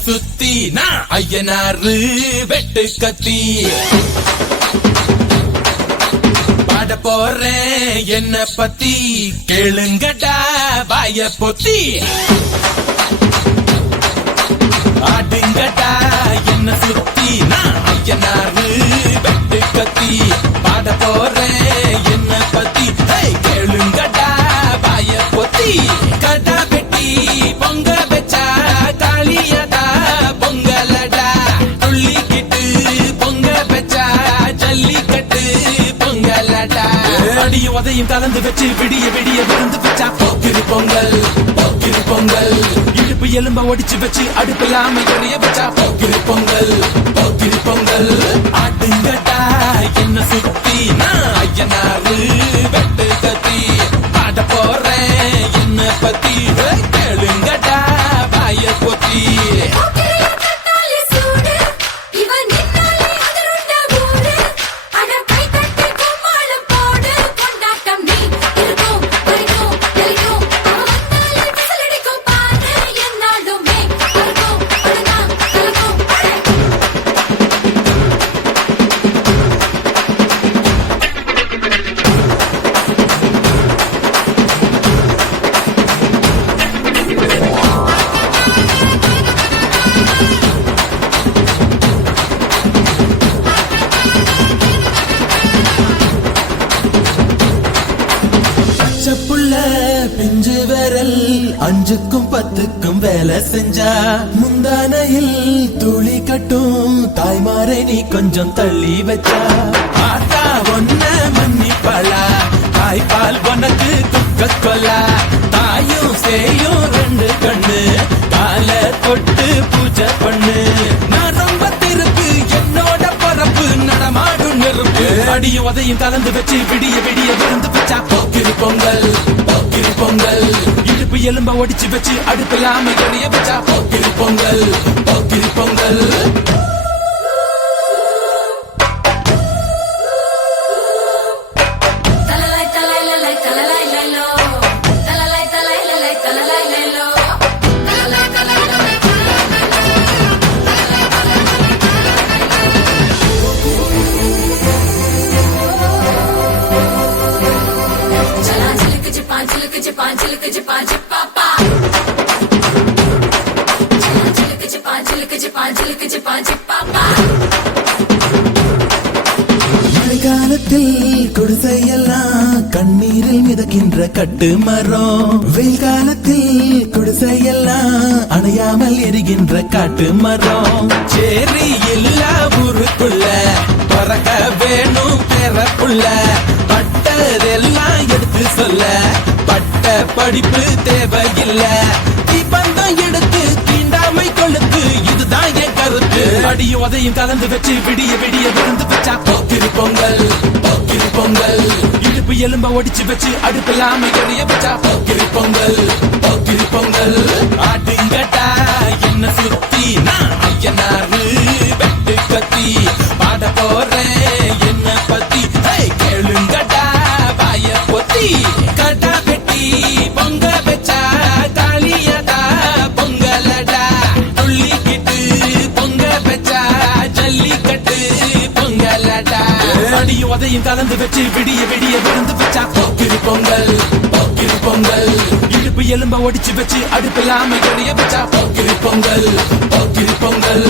சுத்தி நான் ஐயனாரு வெட்டு கத்தி பாட போறேன் என்ன பத்தி கேளுங்கடா வாய பொத்தி ஆடுங்கடா என்ன சுத்தி நான் ஐயனாரு வெட்டு கத்தி பாட போறேன் என்ன பத்தி கேளுங்கடா வாய பொத்தி கடா வெட்டி பொங்க வச்சா காளியடா பொங்கலடா துள்ளிக்கிட்டு பொங்க வச்சா ஜல்லிக்கட்டு பொங்கலடா அடிய உதையும் கலந்து வச்சு விடிய விடிய விருந்து வச்சா போக்கிரு பொங்கல் போக்கிரு பொங்கல் இடுப்பு எலும்ப ஒடிச்சு வச்சு அடுப்பில்லாம எறிய வச்சா போக்கிரு பொங்கல் போக்கிரு பொங்கல் ஆட்டுங்கட்டா என்ன சுத்தி நான் ஐயனாரு வெட்டு கத்தி பாட போறேன் என்ன பத்தி கேளுங்கட்டா வாய பொத்தி பிஞ்சு விரல் அஞ்சுக்கும் பத்துக்கும் வேலை செஞ்சா முந்தானையில் துளி கட்டும் தாய்மாரை நீ கொஞ்சம் தள்ளி வச்சா ஆட்டா ஒன்ன மன்னிப்பலா தாய்ப்பால் உனக்கு துக்க கொல்லா தாயும் சேயும் ரெண்டு கண்ணு கால தொட்டு பூஜை பண்ணு நான் ரொம்ப திருப்பு என்னோட பரப்பு நடமாடும் நெருப்பு அடியும் உதையும் கலந்து வச்சு விடிய விடிய விருந்து வச்சா போக்கிரு பொங்கல் போக்கிரு பொங்கல் இடுப்பு எலும்ப ஒடிச்சு வச்சு அடுப்பில்லாம எறிய வச்சா போக்கிரு பொங்கல் போக்கிரு பொங்கல் மழைக்காலத்தில் குடிசையெல்லாம் கண்ணீரில் மிதக்கின்ற கட்டு மரம் வெயில் காலத்தில் குடிசையெல்லாம் அணையாமல் எரிகின்ற காட்டு மரம் சேரி எல்லா ஊருக்குள்ள பறக்க வேணும் பிறப்புள்ள பட்டதெல்லாம் எடுத்து சொல்ல பட்ட படிப்பு தேவையில்ல பந்தம் எடுத்து தீண்டாமை கொழுத்து இதுதான் என் கருத்து அடியும் உதையும் கலந்து வச்சு விடிய விடிய விருந்து வச்சா போக்கிரு பொங்கல் போக்கிரு பொங்கல் இடுப்பு எலும்ப ஒடிச்சு வச்சு அடுப்பில்லாம எறிய வச்சா போக்கிரு பொங்கல் போக்கிரு பொங்கல் ஆட்டுங்கட்டா என்ன சுத்தி நான் ஐயனாரு வெட்டு கத்தி பாட போறேன் என்ன பத்தி கேளுங்கட்டா வாய பொத்தி கடா வெட்டி பொங்க வச்சா காளியடா பொங்கலடா துள்ளிக்கிட்டு பொங்க வச்சா ஜல்லிக்கட்டு பொங்கலடா அடியும் உதையும் கலந்து வச்சு விடிய விடிய விருந்து வச்சா போக்கிரு பொங்கல் போக்கிரு பொங்கல் இடுப்பு எலும்ப ஒடிச்சு வச்சு அடுப்பில்லாம எறிய வச்சா போக்கிரு பொங்கல் போக்கிரு பொங்கல்